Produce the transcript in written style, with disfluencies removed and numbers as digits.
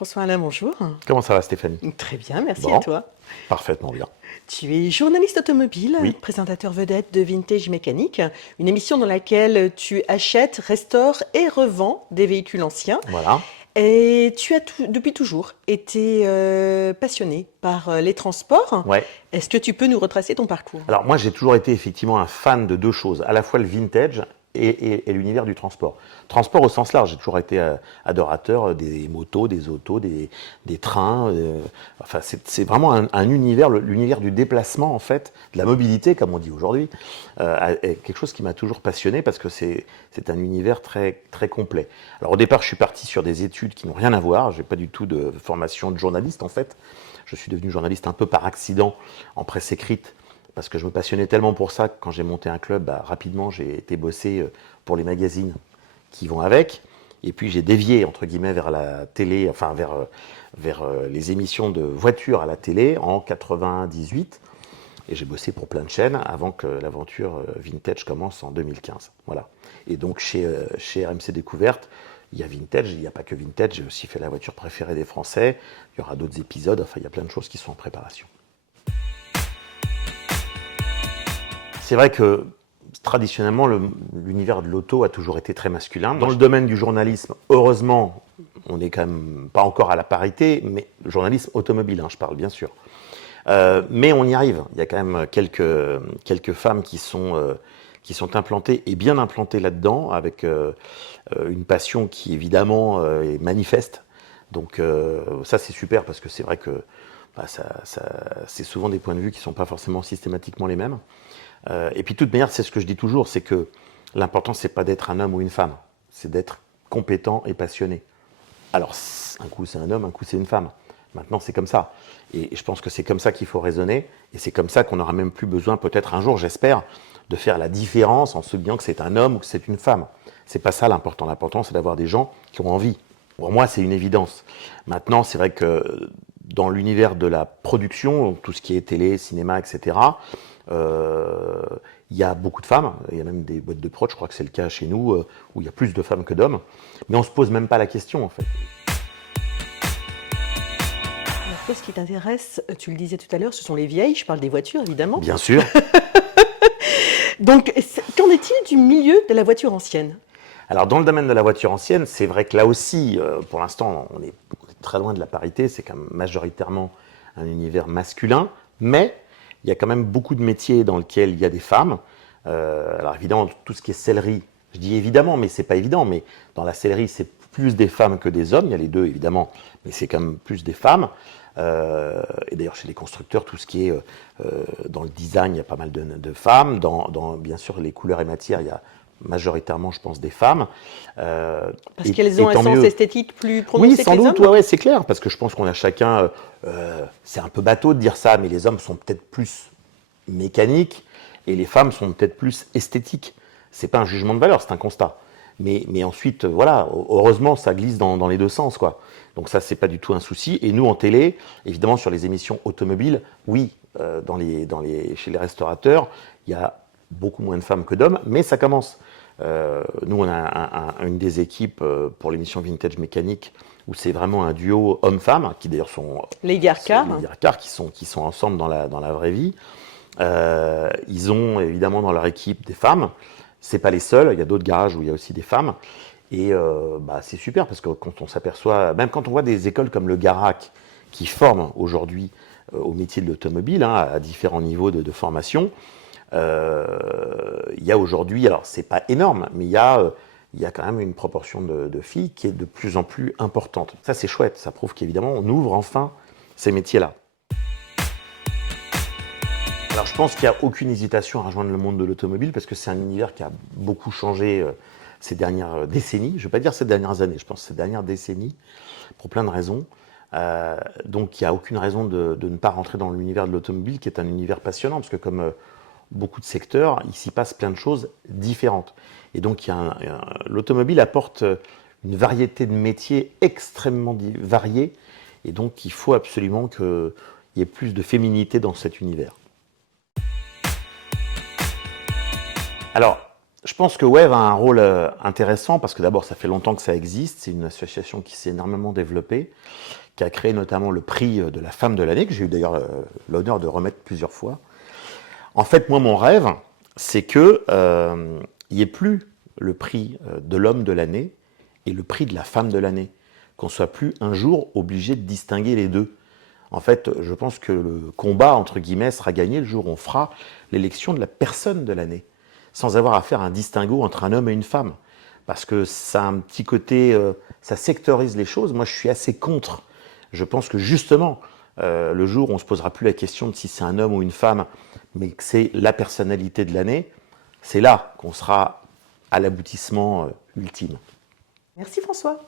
François-Alain, bonjour. Comment ça va, Stéphanie? Très bien, merci Bon, à toi. parfaitement bien. Tu es journaliste automobile, Oui, présentateur vedette de Vintage Mécanique, une émission dans laquelle tu achètes, restaures et revends des véhicules anciens. voilà. Et tu as depuis toujours été passionné par les transports. Ouais. Est-ce que tu peux nous retracer ton parcours? Alors moi, j'ai toujours été effectivement un fan de deux choses, à la fois le vintage et l'univers du transport. Transport au sens large, j'ai toujours été adorateur des motos, des autos, des trains. Enfin, c'est vraiment un univers, l'univers du déplacement en fait, de la mobilité comme on dit aujourd'hui, est quelque chose qui m'a toujours passionné parce que c'est un univers très très complet. Alors au départ, je suis parti sur des études qui n'ont rien à voir. J'ai pas du tout de formation de journaliste en fait. Je suis devenu journaliste un peu par accident en presse écrite parce que je me passionnais tellement pour ça que quand j'ai monté un club, rapidement j'ai été bosser pour les magazines qui vont avec. Et puis j'ai dévié entre guillemets vers la télé, enfin vers les émissions de voitures à la télé en 98. Et j'ai bossé pour plein de chaînes avant que l'aventure Vintage commence en 2015. Voilà. Et donc chez RMC Découverte, il y a Vintage, il n'y a pas que Vintage, j'ai aussi fait la voiture préférée des Français. Il y aura d'autres épisodes, enfin il y a plein de choses qui sont en préparation. C'est vrai que traditionnellement, l'univers de l'auto a toujours été très masculin. Dans le domaine du journalisme, heureusement, on n'est quand même pas encore à la parité, mais le journalisme automobile, je parle bien sûr. Mais on y arrive. Il y a quand même quelques femmes qui sont implantées et bien implantées là-dedans, avec une passion qui évidemment est manifeste. Donc ça c'est super parce que c'est vrai que c'est souvent des points de vue qui ne sont pas forcément systématiquement les mêmes. Et puis de toute manière, c'est ce que je dis toujours, c'est que l'important c'est pas d'être un homme ou une femme, c'est d'être compétent et passionné. Alors un coup c'est un homme, un coup c'est une femme. Maintenant c'est comme ça. Et je pense que c'est comme ça qu'il faut raisonner, et c'est comme ça qu'on n'aura même plus besoin, peut-être un jour, j'espère, de faire la différence en se disant que c'est un homme ou que c'est une femme. C'est pas ça l'important. L'important, c'est d'avoir des gens qui ont envie. Pour moi, c'est une évidence. Maintenant, c'est vrai que dans l'univers de la production, donc tout ce qui est télé, cinéma, etc., il y a beaucoup de femmes. Il y a même des boîtes de prod, je crois que c'est le cas chez nous, où il y a plus de femmes que d'hommes. Mais on se pose même pas la question, en fait. Alors toi, ce qui t'intéresse, tu le disais tout à l'heure, ce sont les vieilles, je parle des voitures évidemment. Bien sûr. Donc, qu'en est-il du milieu de la voiture ancienne? Alors, dans le domaine de la voiture ancienne, c'est vrai que là aussi, pour l'instant, on est très loin de la parité. C'est quand même majoritairement un univers masculin. Mais il y a quand même beaucoup de métiers dans lesquels il y a des femmes. Alors, évidemment, tout ce qui est sellerie, je dis évidemment, mais c'est pas évident. Mais dans la sellerie, c'est plus des femmes que des hommes. Il y a les deux, évidemment, mais c'est quand même plus des femmes. Et d'ailleurs, chez les constructeurs, tout ce qui est dans le design, il y a pas mal de femmes. Dans, bien sûr, les couleurs et matières, il y a majoritairement, je pense, des femmes. Parce qu'elles ont un tant sens mieux. esthétique plus Oui, prononcé que sans les doute, hommes? ouais, c'est clair, parce que je pense qu'on a chacun. C'est un peu bateau de dire ça, mais les hommes sont peut-être plus mécaniques et les femmes sont peut-être plus esthétiques. C'est pas un jugement de valeur, c'est un constat. Mais ensuite, voilà, heureusement, ça glisse dans les deux sens, quoi. Donc ça, c'est pas du tout un souci. Et nous, en télé, évidemment, sur les émissions automobiles, oui, chez les restaurateurs, il y a beaucoup moins de femmes que d'hommes, mais ça commence. Nous, on a une des équipes pour l'émission Vintage Mécanique où c'est vraiment un duo homme-femme, qui d'ailleurs sont Les Garcars. les Garcars qui sont ensemble dans la vraie vie. Ils ont évidemment dans leur équipe des femmes. C'est pas les seuls, il y a d'autres garages où il y a aussi des femmes. Et c'est super parce que quand on s'aperçoit, même quand on voit des écoles comme le Garac qui forment aujourd'hui au métier de l'automobile, à différents niveaux de formation, il y a aujourd'hui, alors c'est pas énorme, mais il y a quand même une proportion de filles qui est de plus en plus importante. Ça c'est chouette, ça prouve qu'évidemment on ouvre enfin ces métiers-là. Alors je pense qu'il n'y a aucune hésitation à rejoindre le monde de l'automobile parce que c'est un univers qui a beaucoup changé ces dernières décennies. Je ne vais pas dire ces dernières années, je pense ces dernières décennies, pour plein de raisons. Donc il n'y a aucune raison de ne pas rentrer dans l'univers de l'automobile qui est un univers passionnant parce que comme beaucoup de secteurs, il s'y passe plein de choses différentes. Et donc l'automobile apporte une variété de métiers extrêmement variés et donc il faut absolument qu'il y ait plus de féminité dans cet univers. Alors, Je pense que Wave a un rôle intéressant parce que d'abord, ça fait longtemps que ça existe. C'est une association qui s'est énormément développée, qui a créé notamment le prix de la femme de l'année, que j'ai eu d'ailleurs l'honneur de remettre plusieurs fois. En fait, moi, mon rêve, c'est qu'il n'y ait plus le prix de l'homme de l'année et le prix de la femme de l'année. Qu'on ne soit plus un jour obligé de distinguer les deux. En fait, je pense que le combat, entre guillemets, sera gagné le jour où on fera l'élection de la personne de l'année, sans avoir à faire un distinguo entre un homme et une femme. Parce que ça a un petit côté, ça sectorise les choses. Moi, je suis assez contre. Je pense que justement, le jour où on ne se posera plus la question de si c'est un homme ou une femme, mais que c'est la personnalité de l'année, c'est là qu'on sera à l'aboutissement ultime. Merci François.